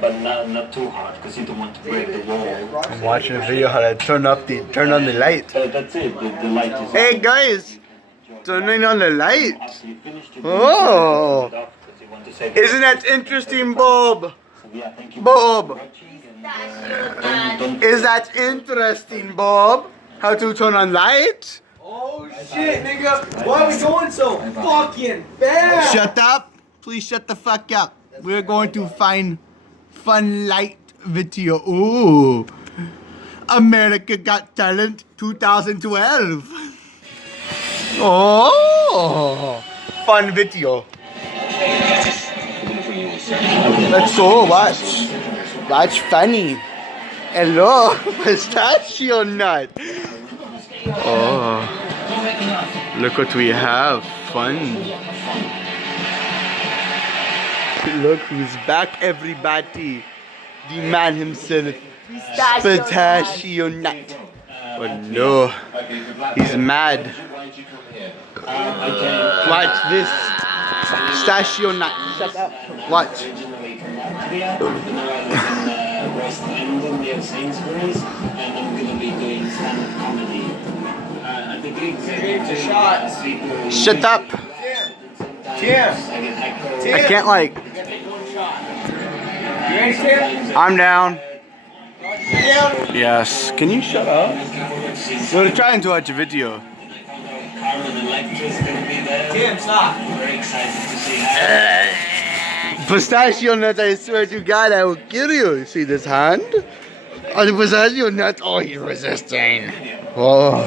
but not too hard because you don't want to break the wall. I'm watching a video how to turn on the light. That's it. The light is. Hey guys, turning on the light. Oh, isn't that interesting, Bob? Bob, is that interesting, Bob? How to turn on lights? Oh shit, nigga! Why are we going so fucking fast? Shut up! Please shut the fuck up. We're going to find fun light video. Ooh, America Got Talent 2012. Oh, fun video. Let's go watch. Watch funny. Hello, pistachio nut. Oh, look what we have. Fun. Look who's back, everybody. The man himself. Pistachio nut. Oh no, he's mad. Watch this. Pistachio nut. Shut up. Watch. West End near Sainsbury's, and I'm going to be doing stand-up comedy. The gigs are shots. Shut up. Tim. I can't like. You ready, Tim? I'm down. Yes. Can you shut up? We're trying to watch a video. Tim, stop. Very excited to see her. Pistachio nut, I swear to God, I will kill you. See this hand? Oh, the pistachio nut. Oh, he's resisting. Oh,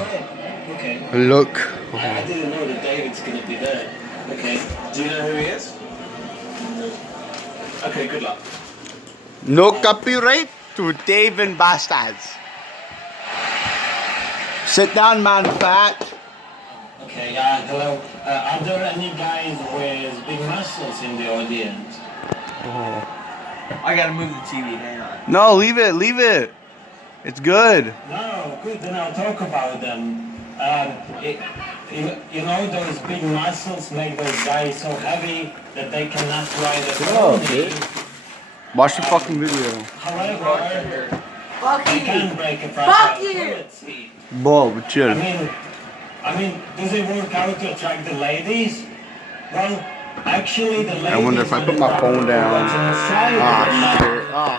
look. I didn't know that David's going to be there. Okay. Do you know who he is? Okay, good luck. No copyright to Dave and Bastards. Sit down, man, fat. Okay, hello. Are there any guys with big muscles in the audience? Oh. I gotta move the TV, hang on. No, leave it. It's good. No, good, then I'll talk about them. You know, those big muscles make those guys so heavy that they cannot ride a pony. Watch the fucking video. However, Fuck they you! can break a Fuck you! toilet seat. Bob, chill. I mean, does it work out to attract the ladies? Well, actually, the ladies. I wonder if I put my phone down. What's inside Ah, of shit. Oh,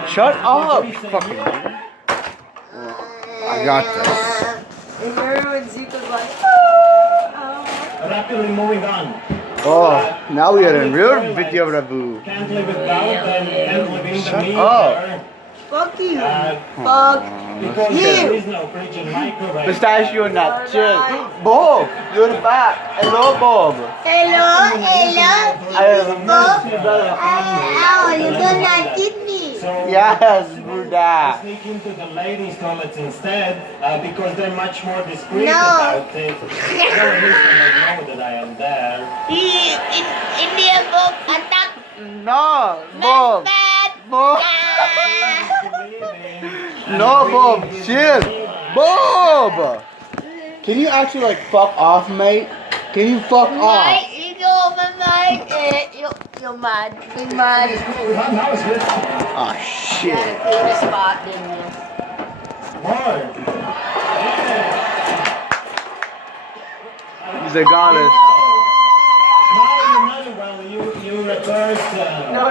fuck. Shut up, fucking. I got this. If everyone Zico's like, Rapidly moving on. Oh, now we are in real video review. Can't live without them, can't live in the Shut meter. up. fuck you. Because You. there is no fridge and microwave. Pistachio nut, chill. Bob, you're back. Hello, Bob. Hello. I have missed you, brother. Ow, you don't like me. So Yes, Buddha. sneak into the ladies' toilets instead because they're much more discreet No. about it. Well, at least they know that I am there. India Bob attack. No, Bob. Bad. Bob. No, Bob, chill. Bob! Can you actually like fuck off, mate? Can you fuck off? Mate, you go over, mate. You're mad. You're mad. Oh shit. You're a spot, didn't you? He's a goddess. You reversed. No.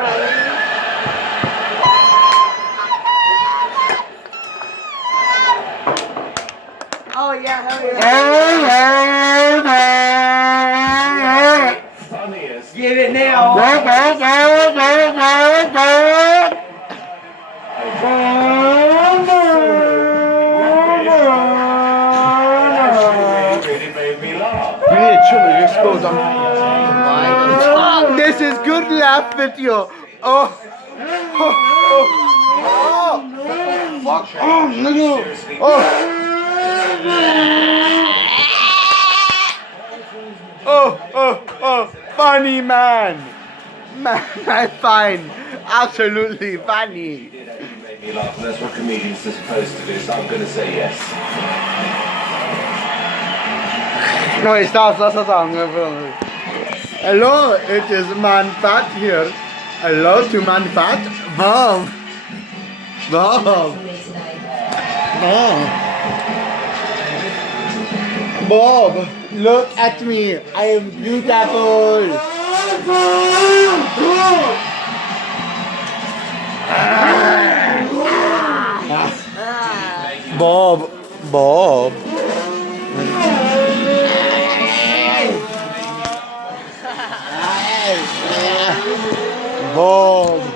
Oh yeah, hell yeah. Funniest. Get it now! Really made me laugh. You need to chill, your skull's on. This is good laugh video. Oh. Fuck. Oh, nigga. Oh. Oh, funny man. Man, fine. Absolutely funny. You did actually make me laugh, and that's what comedians are supposed to do, so I'm going to say yes. No, stop. Hello, it is Man Fat here. Hello to Man Fat. Bob. Bob. Bob. Bob, look at me. I am beautiful. Bob. Bob. Bob.